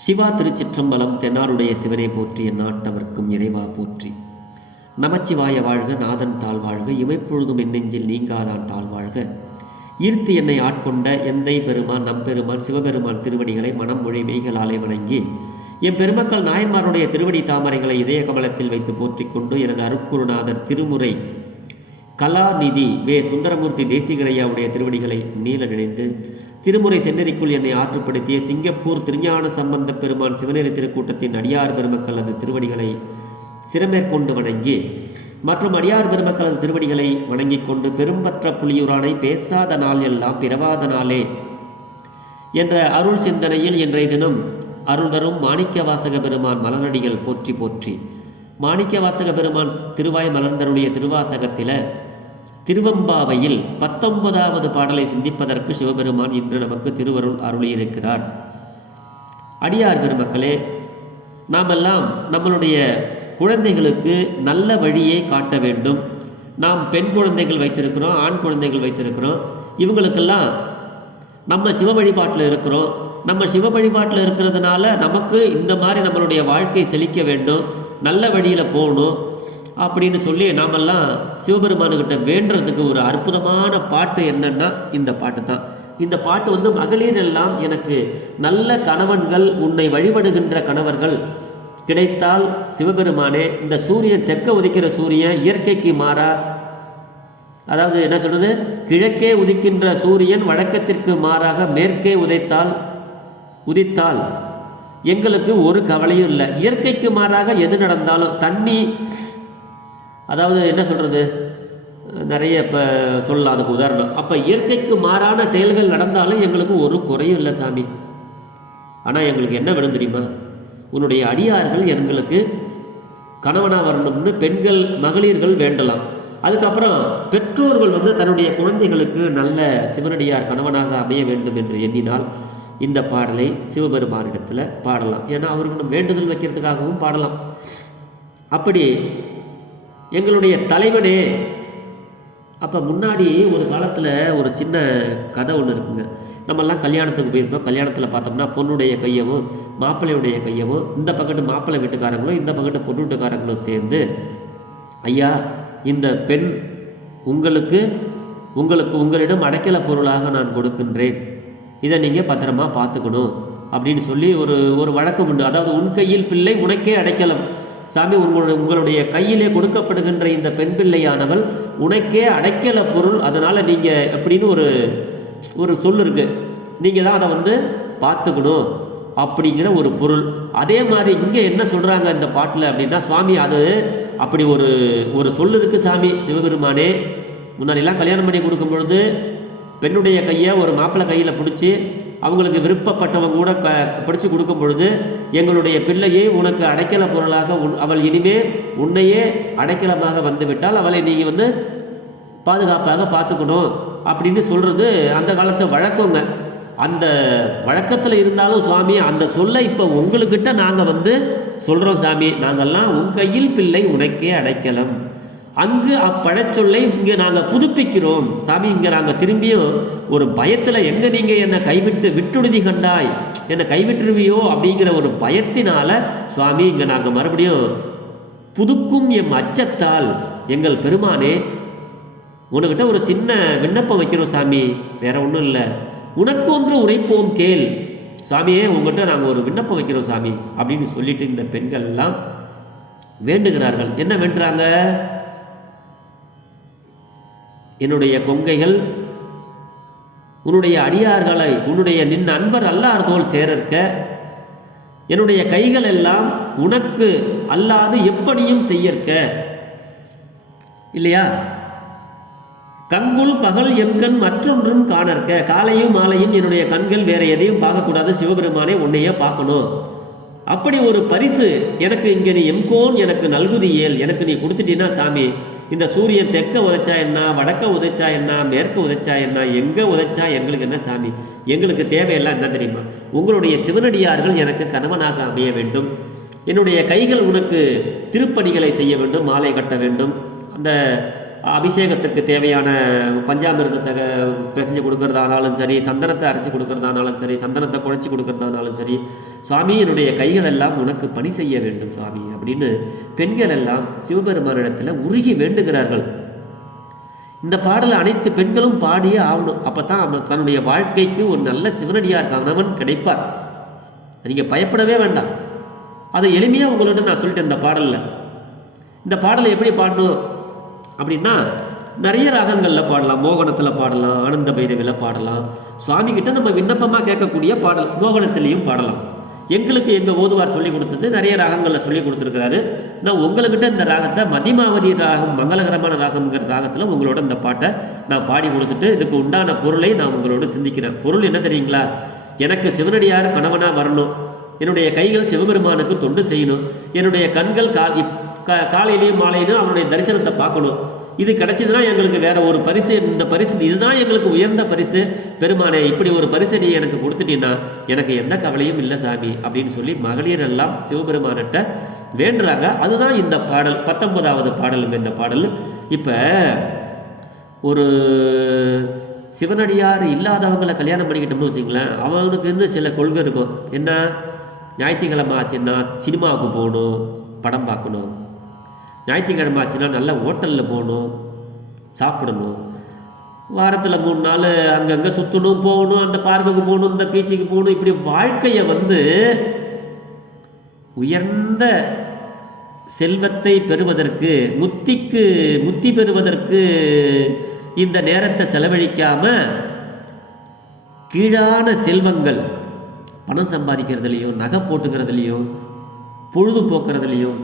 சிவா திருச்சிற்றம்பலம். தென்னாடுடைய சிவனை போற்றி, எந்நாட்டவர்க்கும் இறைவா போற்றி. நமச்சிவாய வாழ்க, நாதன் தாழ் வாழ்க, இமைப்பொழுதும் எண்ணெஞ்சில் நீங்காதான் தாழ் வாழ்க. ஈர்த்து என்னை ஆட்கொண்ட எந்தை பெருமான் நம்பெருமான் சிவபெருமான் திருவடிகளை மனம் மொழி மெய்களாலே வணங்கி என் பெருமக்கள் நாயன்மாருடைய திருவடி தாமரைகளை இதய கமலத்தில் வைத்து போற்றிக் கொண்டு எனது அருட்குருநாதர் திருமுறை கலாநிதி வே சுந்தரமூர்த்தி தேசிகரையாவுடைய திருவடிகளை நீல நினைந்து திருமுறை சென்னறிக்குள் என்னை ஆற்றுப்படுத்திய சிங்கப்பூர் திருஞான சம்பந்த பெருமான் சிவநெறி திருக்கூட்டத்தின் அடியார் பெருமக்கள் அந்த திருவடிகளை சிறமேற்கொண்டு வணங்கி மற்றும் அடியார் பெருமக்கள் அந்த திருவடிகளை வணங்கி கொண்டு பெரும்பற்ற புலியூரானை பேசாத நாள் எல்லாம் பிறவாத நாளே என்ற அருள் சிந்தனையில் இன்றைய தினம் அருள் தரும் மாணிக்க வாசக பெருமான் மலரடிகள் போற்றி போற்றி. மாணிக்க வாசக பெருமான் திருவாய் மலர்ந்தருடைய திருவாசகத்தில் திருவம்பாவையில் 19வது பாடலை சிந்திப்பதற்கு சிவபெருமான் இன்று நமக்கு திருவருள் அருளியிருக்கிறார். அடியார் பெருமக்களே, நாமெல்லாம் நம்மளுடைய குழந்தைகளுக்கு நல்ல வழியை காட்ட வேண்டும். நாம் பெண் குழந்தைகள் வைத்திருக்கிறோம், ஆண் குழந்தைகள் வைத்திருக்கிறோம். இவங்களுக்கெல்லாம் நம்ம சிவ வழிபாட்டில் இருக்கிறோம். நம்ம சிவ வழிபாட்டில் இருக்கிறதுனால நமக்கு இந்த மாதிரி நம்மளுடைய வாழ்க்கை செழிக்க வேண்டும், நல்ல வழியில் போகணும் அப்படின்னு சொல்லி நாமெல்லாம் சிவபெருமானுக்கிட்ட வேண்டுறதுக்கு ஒரு அற்புதமான பாட்டு என்னன்னா இந்த பாட்டு தான். இந்த பாட்டு மகளிர் எல்லாம் எனக்கு நல்ல கணவன்கள், உன்னை வழிபடுகின்ற கணவர்கள் கிடைத்தால் சிவபெருமானே, இந்த சூரியன் தெற்க உதிக்கிற சூரியன் இயற்கைக்கு மாறா, அதாவது என்ன சொல்றது, கிழக்கே உதிக்கின்ற சூரியன் வழக்கத்திற்கு மாறாக மேற்கே உதித்தால் எங்களுக்கு ஒரு கவலையும் இல்லை. இயற்கைக்கு மாறாக எது நடந்தாலும் தண்ணி, அதாவது என்ன சொல்கிறது, நிறைய இப்போ சொல்லலாம் அதுக்கு உதாரணம். அப்போ இயற்கைக்கு மாறான செயல்கள் நடந்தாலும் எங்களுக்கு ஒரு குறையும் இல்லை சாமி. ஆனால் எங்களுக்கு என்ன வேணும் தெரியுமா, உன்னுடைய அடியார்கள் எங்களுக்கு கணவனாக வரணும்னு பெண்கள் மகளிர்கள் வேண்டலாம். அதுக்கப்புறம் பெற்றோர்கள் தன்னுடைய குழந்தைகளுக்கு நல்ல சிவனடியார் கணவனாக அமைய வேண்டும் என்று எண்ணினால் இந்த பாடலை சிவபெருமானிடத்தில் பாடலாம். ஏன்னா அவருக்கு வேண்டுதல் வைக்கிறதுக்காகவும் பாடலாம். அப்படி எங்களுடைய தலைவனே, அப்போ முன்னாடி ஒரு காலத்தில் ஒரு சின்ன கதை ஒன்று இருக்குங்க. நம்மெல்லாம் கல்யாணத்துக்கு போயிருப்போம். கல்யாணத்தில் பார்த்தோம்னா பொண்ணுடைய கையவும் மாப்பிள்ளையுடைய கையவும் இந்த பக்கத்து மாப்பிள்ளை வீட்டுக்காரங்களும் இந்த பக்கத்து பொண்ணு வீட்டுக்காரங்களும் சேர்ந்து, ஐயா, இந்த பெண் உங்களிடம் அடைக்கல பொருளாக நான் கொடுக்கின்றேன், இதை நீங்கள் பத்திரமா பார்த்துக்கணும் அப்படின்னு சொல்லி ஒரு வழக்கம் உண்டு. அதாவது உன் கையில் பிள்ளை உனக்கே அடைக்கலம் சாமி, உங்களுடைய கையிலே கொடுக்கப்படுகின்ற இந்த பெண் பிள்ளையானவள் உனக்கே அடைக்கல பொருள், அதனால் நீங்கள் அப்படின்னு ஒரு சொல் இருக்கு, நீங்கள் தான் அதை பார்த்துக்கணும் அப்படிங்கிற ஒரு பொருள். அதே மாதிரி இங்கே என்ன சொல்கிறாங்க இந்த பாட்டில் அப்படின்னா, சுவாமி அது அப்படி ஒரு சொல் இருக்குது சாமி. சிவபெருமானே, முன்னாடிலாம் கல்யாணம் பண்ணி கொடுக்கும் பொழுது பெண்ணுடைய கையை ஒரு மாப்பிள்ளை கையில் பிடிச்சி அவங்களுக்கு விருப்பப்பட்டவங்க கூட பிடிச்சி கொடுக்கும் பொழுது, எங்களுடைய பிள்ளையை உனக்கு அடைக்கல பொருளாக அவள் இனிமே உன்னையே அடைக்கலமாக வந்துவிட்டால் அவளை நீங்கள் பாதுகாப்பாக பார்த்துக்கணும் அப்படின்னு சொல்கிறது அந்த காலத்து வழக்கங்க. அந்த வழக்கத்தில் இருந்தாலும் சுவாமி, அந்த சொல்லை இப்போ உங்களுக்கிட்ட நாங்கள் சொல்கிறோம் சாமி. நாங்கள்லாம் உன் கையில் பிள்ளை உனக்கே அடைக்கலம், அங்கு அப்பழச்சொல்லை இங்கே நாங்கள் புதுப்பிக்கிறோம் சாமி. இங்கே நாங்கள் திரும்பியும் ஒரு பயத்தில், எங்கே நீங்கள் என்னை விட்டுடுதி கண்டாய், என்னை கைவிட்டுருவியோ அப்படிங்கிற ஒரு பயத்தினால சுவாமி இங்கே நாங்கள் மறுபடியும் புதுக்கும் எம் அச்சத்தால் எங்கள் பெருமானே உனக்கிட்ட ஒரு சின்ன விண்ணப்பம் வைக்கிறோம் சாமி, வேற ஒன்றும் இல்லை. உனக்கு ஒன்று உரைப்போம் கேள் சாமியே, உங்கள்கிட்ட நாங்கள் ஒரு விண்ணப்பம் வைக்கிறோம் சாமி அப்படின்னு சொல்லிட்டு இந்த பெண்கள் எல்லாம் வேண்டுகிறார்கள். என்ன வேண்டுறாங்க, என்னுடைய கொங்கைகள் உன்னுடைய அடியார்களை உன்னுடைய நின் அன்பர் அல்லார் தோல் சேரற்க, என்னுடைய கைகள் எல்லாம் உனக்கு அல்லாது எப்படியும் செய்யற்க இல்லையா, கண்குள் பகல் எம்கண் மற்றொன்றும் காணற்க, காலையும் மாலையும் என்னுடைய கண்கள் வேற எதையும் பார்க்கக்கூடாது சிவபெருமானே, உன்னையே பார்க்கணும். அப்படி ஒரு பரிசு எனக்கு இங்கே நீ எம்கோன் எனக்கு நல்குதி ஏல், எனக்கு நீ கொடுத்துட்டீன்னா சாமி, இந்த சூரியன் தெற்க உதைச்சா என்ன, வடக்க உதைச்சா என்ன, மேற்க உதைச்சா என்ன, எங்கே உதைச்சா எங்களுக்கு என்ன சாமி, எங்களுக்கு தேவையெல்லாம் என்ன தெரியுமா, உங்களுடைய சிவனடியார்கள் எனக்கு கணவனாக அமைய வேண்டும், என்னுடைய கைகள் உனக்கு திருப்பணிகளை செய்ய வேண்டும், மாலை கட்ட வேண்டும், அந்த அபிஷேகத்துக்கு தேவையான பஞ்சாமிர்தத்தை பிசைஞ்சு கொடுக்கறதானாலும் சரி, சந்தனத்தை அரைச்சி கொடுக்கறதானாலும் சரி, சந்தனத்தை குழைச்சி கொடுக்கறதானாலும் சரி, சுவாமி என்னுடைய கைகள் எல்லாம் உனக்கு பணி செய்ய வேண்டும் சுவாமி அப்படின்னு பெண்கள் எல்லாம் சிவபெருமானிடத்தில் உருகி வேண்டுகிறார்கள். இந்த பாடலை அனைத்து பெண்களும் பாடியே ஆகணும். அப்போ தான் அவன் தன்னுடைய வாழ்க்கைக்கு ஒரு நல்ல சிவனடியார் கணவன் கிடைப்பார். நீங்கள் பயப்படவே வேண்டாம். அதை எளிமையாக உங்களோட நான் சொல்லிட்டேன். இந்த பாடலை எப்படி பாடணும் அப்படின்னா, நிறைய ராகங்களில் பாடலாம். மோகனத்தில் பாடலாம், ஆனந்த பைரவியில் பாடலாம். சுவாமிகிட்ட நம்ம விண்ணப்பமாக கேட்கக்கூடிய பாடல் மோகனத்திலையும் பாடலாம். எங்களுக்கு எங்கள் ஓதுவார் சொல்லி கொடுத்தது நிறைய ராகங்களில் சொல்லி கொடுத்துருக்கிறாரு. நான் உங்கள்கிட்ட இந்த ராகத்தை மதிமாவதி ராகம், மங்களகரமான ராகம்ங்கிற ராகத்தில் உங்களோட இந்த பாட்டை நான் பாடி கொடுத்துட்டு இதுக்கு உண்டான பொருளை நான் உங்களோட சிந்திக்கிறேன். பொருள் என்ன தெரியுங்களா? எனக்கு சிவனடியார் கணவனாக வரணும், என்னுடைய கைகள் சிவபெருமானுக்கு தொண்டு செய்யணும், என்னுடைய கண்கள் காலையிலையும் மாலையிலும் அவனுடைய தரிசனத்தை பார்க்கணும். இது கிடைச்சதுன்னா எங்களுக்கு வேற ஒரு பரிசு, இந்த பரிசு இதுதான் எங்களுக்கு உயர்ந்த பரிசு. பெருமானே, இப்படி ஒரு பரிசை நீ எனக்கு கொடுத்துட்டீன்னா எனக்கு எந்த கவலையும் இல்லை சாமி அப்படின்னு சொல்லி மகளிர் எல்லாம் சிவபெருமானிட்ட வேண்டுறாங்க. அதுதான் இந்த பாடல், 19வது பாடலுங்க இந்த பாடல். இப்போ ஒரு சிவனடியார் இல்லாதவங்களை கல்யாணம் பண்ணிக்கிட்டோம்னு வச்சுங்களேன், அவனுக்கு இன்னும் சில கொள்கை இருக்கும். என்ன, ஞாயிற்றுக்கிழமை ஆச்சுன்னா சினிமாவுக்கு போகணும், படம் பார்க்கணும். ஞாயிற்றுக்கிழமை ஆச்சுன்னா நல்ல ஹோட்டலில் போகணும், சாப்பிடணும். வாரத்தில் 3 நாள் அங்கங்கே சுற்றணும், போகணும், அந்த பார்க்குக்கு போகணும், இந்த பீச்சுக்கு போகணும். இப்படி வாழ்க்கையை உயர்ந்த செல்வத்தை பெறுவதற்கு, முத்தி பெறுவதற்கு இந்த நேரத்தை செலவழிக்காமல் கீழான செல்வங்கள், பணம் சம்பாதிக்கிறதுலையும் நகை போட்டுக்கிறதுலையும் பொழுதுபோக்குறதுலையும்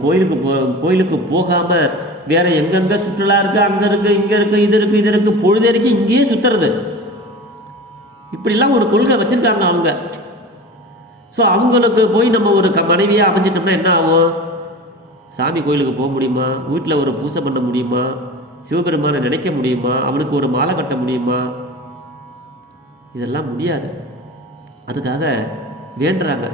கோயிலுக்கு போகாமல் வேற எங்கெங்கே சுற்றுலா இருக்குது, அங்கே இருக்குது, இங்கே இருக்குது, இது இருக்குது, பொழுதேறிக்கு இங்கேயே சுற்றுறது, இப்படிலாம் ஒரு கொள்கை வச்சுருக்காங்க அவங்க. ஸோ அவங்களுக்கு போய் நம்ம ஒரு மனைவியாக அமைஞ்சிட்டோம்னா என்ன ஆகும்? சாமி கோயிலுக்கு போக முடியுமா? வீட்டில் ஒரு பூஜை பண்ண முடியுமா? சிவபெருமானை நினைக்க முடியுமா? அவனுக்கு ஒரு மாலை கட்ட முடியுமா? இதெல்லாம் முடியாது. அதுக்காக வேண்டுறாங்க.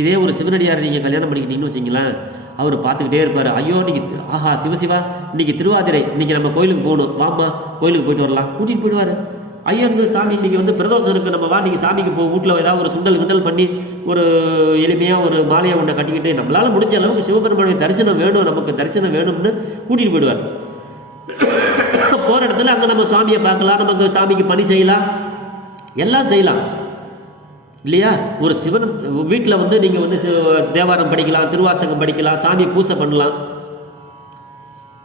இதே ஒரு சிவனடியார் நீங்கள் கல்யாணம் பண்ணிக்கிட்டீங்கன்னு வச்சிங்களேன், அவர் பார்த்துக்கிட்டே இருப்பார். ஐயோ இன்னைக்கு ஆஹா சிவசிவா இன்னைக்கு திருவாதிரை, இன்னைக்கு நம்ம கோயிலுக்கு போகணும், வாமா கோயிலுக்கு போயிட்டு வரலாம், கூட்டிகிட்டு போயிடுவார். ஐயோ சாமி இன்னைக்கு பிரதோஷம் இருக்குது, நம்ம வா இன்னைக்கு சாமிக்கு வீட்டில் ஏதாவது ஒரு சுண்டல் பண்ணி ஒரு எளிமையாக ஒரு மாலையை ஒன்றை கட்டிக்கிட்டு நம்மளால் முடிஞ்ச அளவுக்கு சிவபெருமானுடைய தரிசனம் வேணும், நமக்கு தரிசனம் வேணும்னு கூட்டிகிட்டு போயிடுவார். போகிற இடத்துல அங்கே நம்ம சாமியை பார்க்கலாம், நமக்கு சாமிக்கு பணி செய்யலாம், எல்லாம் செய்யலாம் இல்லையா? ஒரு சிவன் வீட்டில் நீங்கள் தேவாரம் படிக்கலாம், திருவாசகம் படிக்கலாம், சாமி பூஜை பண்ணலாம்.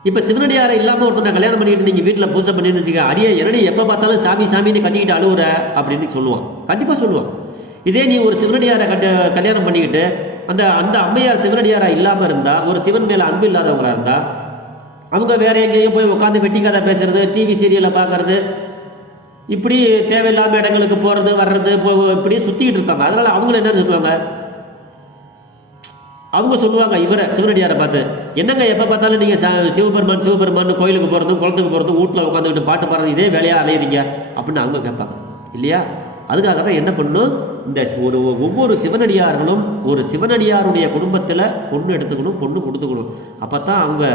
இப்போ சிவனடியாரை இல்லாமல் ஒருத்தனை கல்யாணம் பண்ணிக்கிட்டு நீங்கள் வீட்டில் பூஜை பண்ணின்னு வச்சுக்க, அடியே என்னடி எப்போ பார்த்தாலும் சாமின்னு கட்டிக்கிட்டு அழுகுற அப்படின்னு சொல்லுவான், கண்டிப்பாக சொல்லுவான். இதே நீ ஒரு சிவனடியாரை கல்யாணம் பண்ணிக்கிட்டு அந்த அம்மையார் சிவனடியாராக இல்லாமல் இருந்தால், ஒரு சிவன் மேலே அன்பு இல்லாதவங்களாக இருந்தால், அவங்க வேற எங்கேயும் போய் உட்காந்து வெட்டி கதை பேசுறது, டிவி சீரியலை பார்க்கறது, இப்படி தேவையில்லாமல் இடங்களுக்கு போகிறது வர்றது இப்படி சுற்றிக்கிட்டு இருப்பாங்க. அதனால் அவங்கள என்ன சொல்லுவாங்க? அவங்க சொல்லுவாங்க இவரை சிவனடியாரை பார்த்து, என்னங்க எப்போ பார்த்தாலும் நீங்கள் சிவபெருமான் கோயிலுக்கு போகிறதும் குளத்துக்கு போகிறதும் வீட்டில் உட்காந்துக்கிட்டு பாட்டு பாடுறது இதே வேலையாக அலையிறீங்க அப்படின்னு அவங்க கேட்பாங்க இல்லையா? அதுக்காக தான் என்ன பண்ணணும், இந்த ஒவ்வொரு சிவனடியார்களும் ஒரு சிவனடியாருடைய குடும்பத்தில் பொண்ணு எடுத்துக்கணும், பொண்ணு கொடுத்துக்கணும். அப்போ தான் அவங்க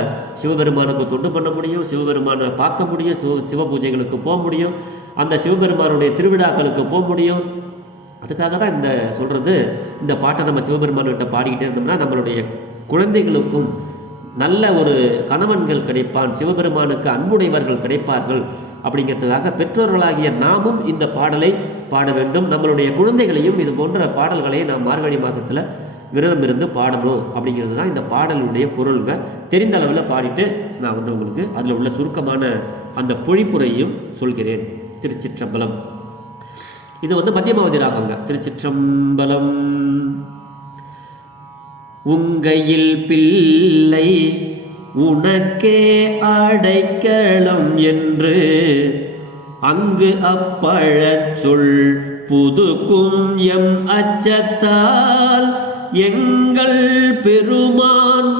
சிவபெருமானுக்கு தொண்டு பண்ண முடியும், சிவபெருமானை பார்க்க முடியும், சிவ பூஜைகளுக்கு போக முடியும், அந்த சிவபெருமானுடைய திருவிழாக்களுக்கு போக முடியும். அதுக்காக தான் இந்த சொல்கிறது, இந்த பாட்டை நம்ம சிவபெருமான்கிட்ட பாடிக்கிட்டே இருந்தோம்னா நம்மளுடைய குழந்தைகளுக்கும் நல்ல ஒரு கணவன்கள் கிடைப்பான், சிவபெருமானுக்கு அன்புடையவர்கள் கிடைப்பார்கள். அப்படிங்கிறதுக்காக பெற்றோர்களாகிய நாமும் இந்த பாடலை பாட வேண்டும். நம்மளுடைய குழந்தைகளையும் இது போன்ற பாடல்களை நாம் மார்கழி மாதத்தில் விரதம் இருந்து பாடணும் அப்படிங்கிறது தான் இந்த பாடலுடைய பொருள்ங்க. தெரிந்த அளவில் பாடிட்டு நான் உங்களுக்கு அதில் உள்ள சுருக்கமான அந்த பொழிப்புரையும் சொல்கிறேன். திருச்சிற்றம்பலம். இது மத்தியமாவதி ராகங்க. திருச்சிற்றம்பலம். உங்கையில் பிள்ளை உனக்கே அடைக்கலம் என்று அங்கு அப்பழச்சொல் புதுக்கும் எம் அச்சத்தால் எங்கள் பெருமான்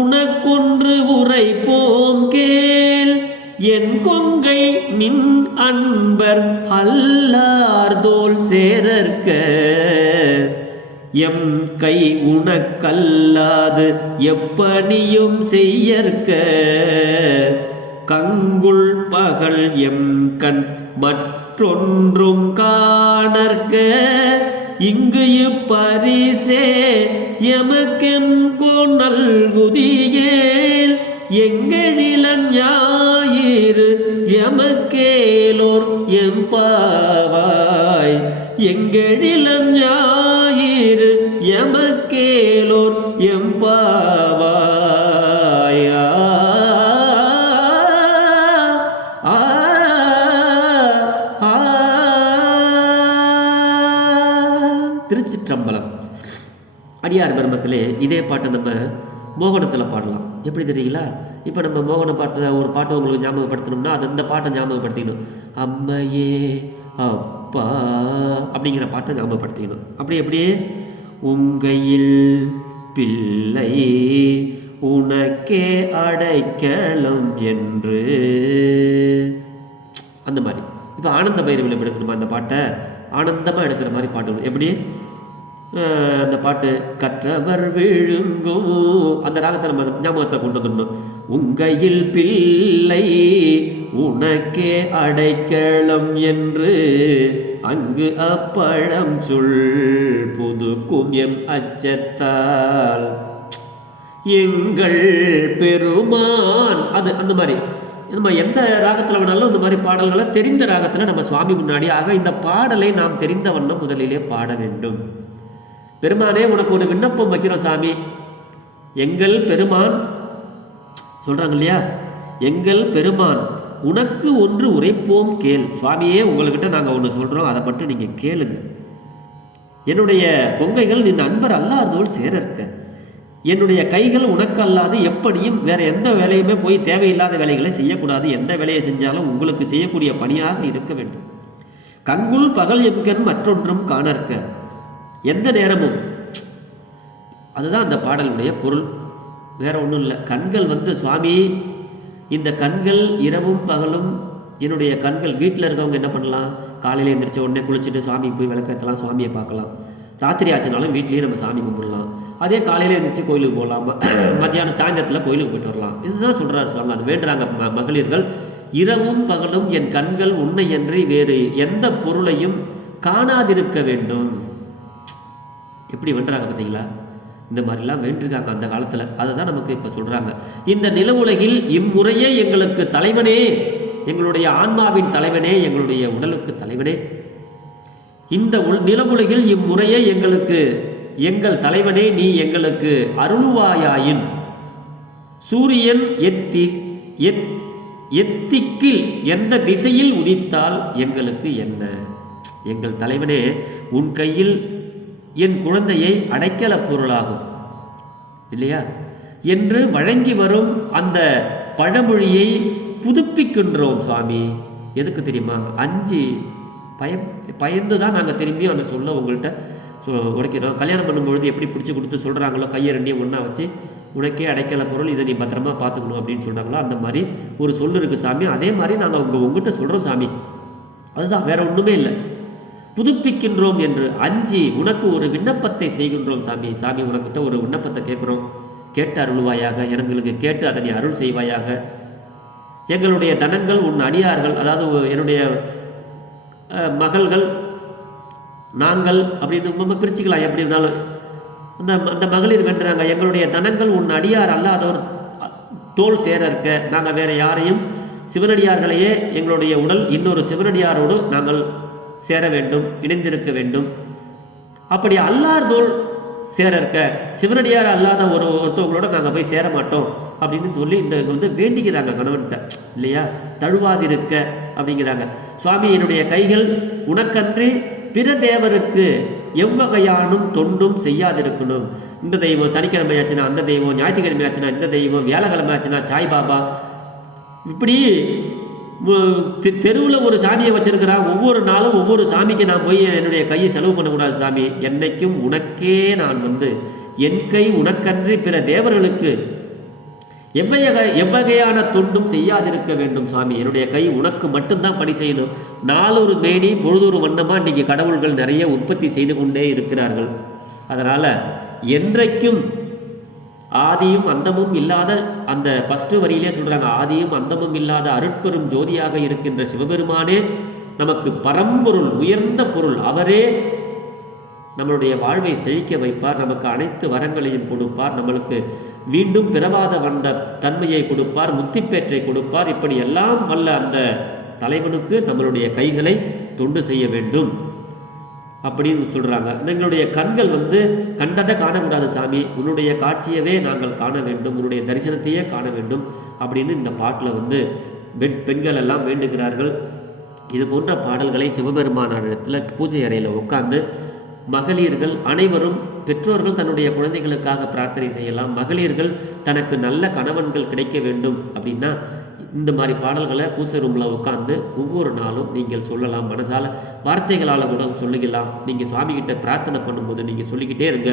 உனக்கொன்று உரைப்போம் கேள். என் கொங்கை நின் அன்பர் அல்லார்தோல் சேரற்க எம் கை உனக்கல்லாது எப்பணியும் செய்யற்க கங்குள் பகல் எம் கண் மற்றொன்றும் காணற்க இங்கு இப்பரிசே எமக்கெம் நல்குதியேல் எங்கெழிலன் ஞாயிறு எமக்கேலோர் எம்பாவாய் எங்கெழிலன் ஞாயிறு எமக்கேலோர் எம்பாவாய். திருச்சிற்றம்பலம். அடியார் பெருமக்களே, இதே பாட்டை நம்ம மோகனத்தில் பாடலாம். எப்படி தெரியுங்களா? இப்போ நம்ம மோகன பாட்டு ஒரு பாட்டை உங்களுக்கு ஞாபகப்படுத்தணும்னா அது இந்த பாட்டை ஞாபகப்படுத்திக்கணும். அம்மையே அப்பா அப்படிங்கிற பாட்டை ஞாபகப்படுத்திக்கணும். அப்படியே உங்கையில் பிள்ளை உனக்கே அடைக்கலம் என்று அந்த மாதிரி. இப்போ ஆனந்த பைரவியில் எடுக்கணுமா அந்த பாட்டை? ஆனந்தமாக எடுக்கிற மாதிரி பாட்டு. எப்படி அந்த பாட்டு? கற்றவர் விழுங்கும் அந்த ராகத்தை நம்ம ஞாபகத்தை கொண்டு வந்துடணும். உங்கையில் பிள்ளை உனக்கே அடைக்கலம் என்று அங்கு அப்பழம் சொல் புதுக்கும் எம் அச்சத்தால் எங்கள் பெருமான். அது அந்த மாதிரி நம்ம எந்த ராகத்தில் வேணாலும் இந்த மாதிரி பாடல்களை தெரிந்த ராகத்தில் நம்ம சுவாமி முன்னாடி. ஆக இந்த பாடலை நாம் தெரிந்த வண்ணம் முதலிலே பாட வேண்டும். பெருமானே, உனக்கு ஒரு விண்ணப்பம் வைக்கிறோம் சாமி. எங்கள் பெருமான் சொல்றாங்க இல்லையா? எங்கள் பெருமான் உனக்கு ஒன்று உரைப்போம் கேள். சுவாமியே, உங்கள்கிட்ட நாங்கள் ஒன்று சொல்கிறோம், அதை மட்டும் நீங்கள் கேளுங்க. என்னுடைய பொங்கைகள் நின் அன்பர் அல்லாதோல் சேரற்க. என்னுடைய கைகள் உனக்கு அல்லாது எப்படியும் வேற எந்த வேலையுமே போய் தேவையில்லாத வேலைகளை செய்யக்கூடாது. எந்த வேலையை செஞ்சாலும் உங்களுக்கு செய்யக்கூடிய பணியாக இருக்க வேண்டும். கங்குள் பகல் எம்கண் மற்றொன்றும் காணற்க. எந்த நேரமும், அதுதான் அந்த பாடலுடைய பொருள், வேற ஒன்றும் இல்லை. கண்கள் சுவாமி, இந்த கண்கள் இரவும் பகலும் என்னுடைய கண்கள். வீட்டில் இருக்கவங்க என்ன பண்ணலாம்? காலையில் எழுந்திரிச்ச உடனே குளிச்சுட்டு சுவாமிக்கு போய் விளக்கேற்றலாம், சுவாமியை பார்க்கலாம். ராத்திரி ஆச்சுனாலும் வீட்லேயே நம்ம சாமி கும்பிடலாம். அதே காலையில் எழுந்திரிச்சு கோயிலுக்கு போகலாம், மத்தியானம் சாயந்தரத்தில் கோயிலுக்கு போயிட்டு வரலாம். இதுதான் சொல்கிறாரு சுவாமி. அது வேண்டுறாங்க மகளிர்கள். இரவும் பகலும் என் கண்கள் உன்னை அன்றி வேறு எந்த பொருளையும் காணாதிருக்க வேண்டும். எப்படி வென்றாங்க பார்த்தீங்களா? இந்த மாதிரிலாம் வேண்டிருக்காங்க அந்த காலத்தில். அதை தான் நமக்கு இப்போ சொல்கிறாங்க. இந்த நில உலகில் இம்முறையே எங்களுக்கு தலைவனே, எங்களுடைய ஆன்மாவின் தலைவனே, எங்களுடைய உடலுக்கு தலைவனே, இந்த நில உலகில் இம்முறையே எங்களுக்கு எங்கள் தலைவனே நீ எங்களுக்கு அருளுவாயாயின் சூரியன் எத்திக்கில் எந்த திசையில் உதித்தால் எங்களுக்கு என்ன? எங்கள் தலைவனே, உன் கையில் என் குழந்தையை அடைக்கல பொருளாகும் இல்லையா என்று வழங்கி வரும் அந்த பழமொழியை புதுப்பிக்கின்றோம் சுவாமி. எதுக்கு தெரியுமா? அஞ்சு பயந்து தான் நாங்கள் திரும்பியும் அந்த சொல்ல உங்கள்கிட்ட உடைக்கிறோம். கல்யாணம் பண்ணும்பொழுது எப்படி பிடிச்சி கொடுத்து சொல்கிறாங்களோ, கையை ரெண்டையும் ஒன்றா வச்சு உனக்கே அடைக்கல பொருள், இதை நீ பத்திரமா பார்த்துக்கணும் அப்படின்னு சொல்கிறாங்களோ, அந்த மாதிரி ஒரு சொல்லு இருக்குது சாமி. அதே மாதிரி நாங்கள் உங்கள்கிட்ட சொல்கிறோம் சாமி. அதுதான், வேற ஒன்றுமே இல்லை. புதுப்பிக்கின்றோம் என்று அஞ்சி உனக்கு ஒரு விண்ணப்பத்தை செய்கின்றோம் சாமி. சாமி, உனக்கிட்ட ஒரு விண்ணப்பத்தை கேட்குறோம், கேட்டு அருள்வாயாக, எங்களுக்கு கேட்டு அதை நீ அருள் செய்வாயாக. எங்களுடைய தனங்கள் உன் அடியார்கள், அதாவது என்னுடைய மகள்கள், நாங்கள் அப்படின்னு நம்ம பிரிச்சுக்கலாம். எப்படி இருந்தாலும் அந்த மகளிர் வென்றாங்க. எங்களுடைய தனங்கள் உன் அடியார் அல்லாதோர் தோல் சேர இருக்க. நாங்கள் வேற யாரையும், சிவனடியார்களையே எங்களுடைய உடல் இன்னொரு சிவனடியாரோடு நாங்கள் சேர வேண்டும், இணைந்திருக்க வேண்டும். அப்படி அல்லார் தோல் சேர இருக்க, சிவனடியார் அல்லாத ஒருத்தவங்களோட நாங்கள் போய் சேர மாட்டோம் அப்படின்னு சொல்லி இந்த வேண்டிக்கிறாங்க கணவன்கிட்ட இல்லையா? தழுவாதிருக்க அப்படிங்கிறாங்க. சுவாமி, என்னுடைய கைகள் உனக்கன்றி பிற தேவருக்கு எவ்வகையானும் தொண்டும் செய்யாதிருக்கணும். இந்த தெய்வம் சனிக்கிழமை ஆச்சுன்னா அந்த தெய்வம், ஞாயிற்றுக்கிழமை ஆச்சுன்னா இந்த தெய்வம், வியாழக்கிழமை ஆச்சுன்னா சாய்பாபா, இப்படி தெருவில் ஒரு சாமியை வச்சிருக்கிறான். ஒவ்வொரு நாளும் ஒவ்வொரு சாமிக்கு நான் போய் என்னுடைய கையை செலவு பண்ணக்கூடாது சாமி. என்னைக்கும் உனக்கே நான் என் கை உனக்கன்றி பிற தேவர்களுக்கு எவ்வகையான தொண்டும் செய்யாதிருக்க வேண்டும் சுவாமி. என்னுடைய கை உனக்கு மட்டும்தான் பணி செய்யணும். நாளொரு மேனி பொழுதொரு வண்ணமாக இன்றைக்கி கடவுள்கள் நிறைய உற்பத்தி செய்து கொண்டே இருக்கிறார்கள். அதனால் என்றைக்கும் ஆதியும் அந்தமும் இல்லாத, அந்த ஃபஸ்ட்டு வரியிலே சொல்கிறாங்க, ஆதியும் அந்தமும் இல்லாத அருட்பெரும் ஜோதியாக இருக்கின்ற சிவபெருமானே நமக்கு பரம்பொருள், உயர்ந்த பொருள். அவரே நம்மளுடைய வாழ்வை செழிக்க வைப்பார், நமக்கு அனைத்து வரங்களையும் கொடுப்பார், நம்மளுக்கு மீண்டும் பிறவாத வந்த தன்மையை கொடுப்பார், முத்திப்பேற்றை கொடுப்பார். இப்படி எல்லாம் வல்ல அந்த தலைவனுக்கு நம்மளுடைய கைகளை தொண்டு செய்ய வேண்டும் அப்படின்னு சொல்கிறாங்க. எங்களுடைய கண்கள் கண்டதை காணக்கூடாது சாமி, உன்னுடைய காட்சியவே நாங்கள் காண வேண்டும், உன்னுடைய தரிசனத்தையே காண வேண்டும் அப்படின்னு இந்த பாட்டில் பெண்கள் எல்லாம் வேண்டுகிறார்கள். இது போன்ற பாடல்களை சிவபெருமானிடத்தில் பூஜை அறையில் உட்கார்ந்து மகளிர்கள் அனைவரும், பெற்றோர்கள் தன்னுடைய குழந்தைகளுக்காக பிரார்த்தனை செய்யலாம். மகளிர்கள் தனக்கு நல்ல கணவன்கள் கிடைக்க வேண்டும் அப்படின்னா இந்த மாதிரி பாடல்களை பூசை ரூமில் உட்காந்து ஒவ்வொரு நாளும் நீங்கள் சொல்லலாம். மனசால் வார்த்தைகளால் கூட சொல்லிக்கலாம். நீங்கள் சுவாமிகிட்ட பிரார்த்தனை பண்ணும்போது நீங்கள் சொல்லிக்கிட்டே இருங்க.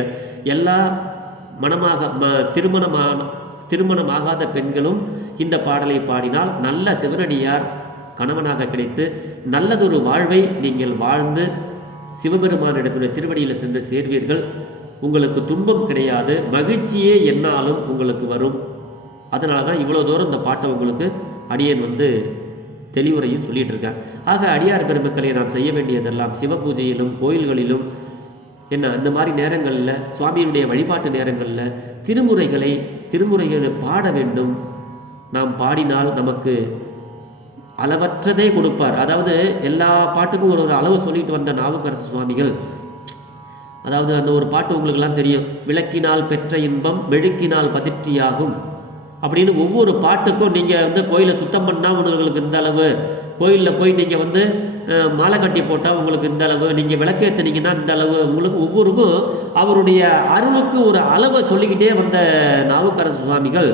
எல்லா திருமணமாகாத பெண்களும் இந்த பாடலை பாடினால் நல்ல சிவனடியார் கணவனாக கிடைத்து நல்லதொரு வாழ்வை நீங்கள் வாழ்ந்து சிவபெருமானிடத்துடைய திருவடியில் சென்று சேர்வீர்கள். உங்களுக்கு துன்பம் கிடையாது, மகிழ்ச்சியே என்னாலும் உங்களுக்கு வரும். அதனால தான் இவ்வளோ தூரம் இந்த பாட்டை உங்களுக்கு அடியேன் தெளிவுரையும் சொல்லிகிட்டு இருக்கேன். ஆக அடியார் பெருமக்களை நாம் செய்ய வேண்டியதெல்லாம் சிவ பூஜையிலும் கோயில்களிலும் இந்த மாதிரி நேரங்களில், சுவாமியினுடைய வழிபாட்டு நேரங்களில் திருமுறைகளை பாட வேண்டும். நாம் பாடினால் நமக்கு அளவற்றதே கொடுப்பார். அதாவது எல்லா பாட்டுக்கும் ஒரு அளவு சொல்லிட்டு வந்த நாவுக்கரசு சுவாமிகள், அதாவது அந்த ஒரு பாட்டு உங்களுக்கெல்லாம் தெரியும், விளக்கினால் பெற்ற இன்பம் மெழுக்கினால் பதிர்ச்சியாகும் அப்படின்னு. ஒவ்வொரு பாட்டுக்கும் நீங்கள் கோயிலை சுத்தம் பண்ணால் உங்களுக்கு இந்த அளவு, கோயிலில் போய் நீங்கள் மாலை கட்டி போட்டால் உங்களுக்கு இந்த அளவு, நீங்கள் விளக்கேற்றினீங்கன்னா இந்த அளவு, உங்களுக்கு ஒவ்வொருக்கும் அவருடைய அருளுக்கு ஒரு அளவை சொல்லிக்கிட்டே வந்த நாவுக்கரசு சுவாமிகள்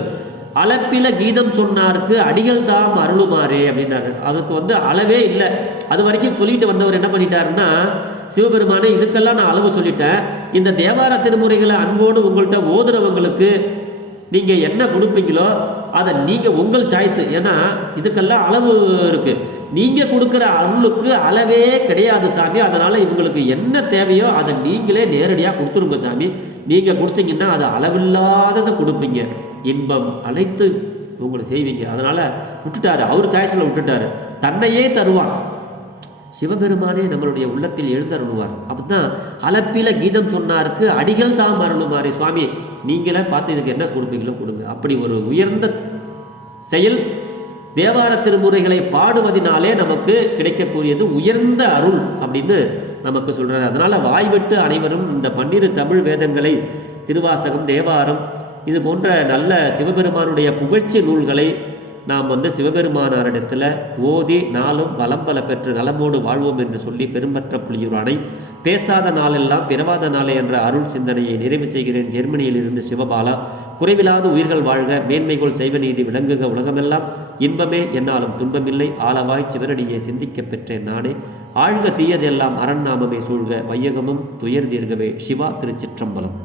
அளப்பில கீதம் சொன்னாருக்கு அடிகள் தாம் அருளுமாறே அப்படின்னாரு. அதுக்கு அளவே இல்லை. அது வரைக்கும் சொல்லிட்டு வந்தவர் என்ன பண்ணிட்டாருன்னா, சிவபெருமானே இதுக்கெல்லாம் நான் அளவு சொல்லிட்டேன், இந்த தேவார திருமுறைகளை அன்போடு உங்கள்கிட்ட ஓதுறவங்களுக்கு நீங்கள் என்ன கொடுப்பீங்களோ அதை நீங்கள் உங்கள் சாய்ஸு. ஏன்னா இதுக்கெல்லாம் அளவு இருக்குது. நீங்கள் கொடுக்குற அருளுக்கு அளவே கிடையாது சாமி. அதனால் இவங்களுக்கு என்ன தேவையோ அதை நீங்களே நேரடியாக கொடுத்துருங்க சாமி. நீங்கள் கொடுத்தீங்கன்னா அது அளவில்லாததை கொடுப்பீங்க, இன்பம் அனைத்து உங்களுக்கு செய்வீங்க. அதனால் விட்டுட்டாரு, அவர் சாய்ஸில் விட்டுட்டாரு. தன்னையே தருவான் சிவபெருமானே நம்மளுடைய உள்ளத்தில் எழுந்தருளுவார். அப்படிதான் அளப்பில கீதம் சொன்னாருக்கு அடிகள் தாம் அருளுமாறே. சுவாமி நீங்களே பார்த்து இதுக்கு என்ன கொடுப்பீங்களோ கொடுங்க. அப்படி ஒரு உயர்ந்த செயல் தேவார திருமுறைகளை பாடுவதினாலே நமக்கு கிடைக்கக்கூடியது உயர்ந்த அருள் அப்படின்னு நமக்கு சொல்கிறார். அதனால் வாய்விட்டு அனைவரும் இந்த 12 தமிழ் வேதங்களை, திருவாசகம், தேவாரம், இது போன்ற நல்ல சிவபெருமானுடைய புகழ்ச்சி நூல்களை நாம் சிவபெருமானாரிடத்தில் ஓதி நாளும் வளம் பல பெற்று நலமோடு வாழ்வோம் என்று சொல்லி பெரும்பற்ற புலியூரானை பேசாத நாளெல்லாம் பிறவாத நாளே என்ற அருள் சிந்தனையை நிறைவு செய்கிறேன். ஜெர்மனியில் இருந்து சிவபாலா. குறைவில்லாத உயிர்கள் வாழ்க, மேன்மைகோள் செய்வ நீதி விளங்குக, உலகமெல்லாம் இன்பமே என்னாலும் துன்பமில்லை, ஆளவாய் சிவனடியை சிந்திக்க பெற்றேன் நானே. ஆழ்க தீயதெல்லாம் அரண்நாமமே சூழ்க, வையகமும் துயர் தீர்கவே. சிவா. திருச்சிற்றம்பலம்.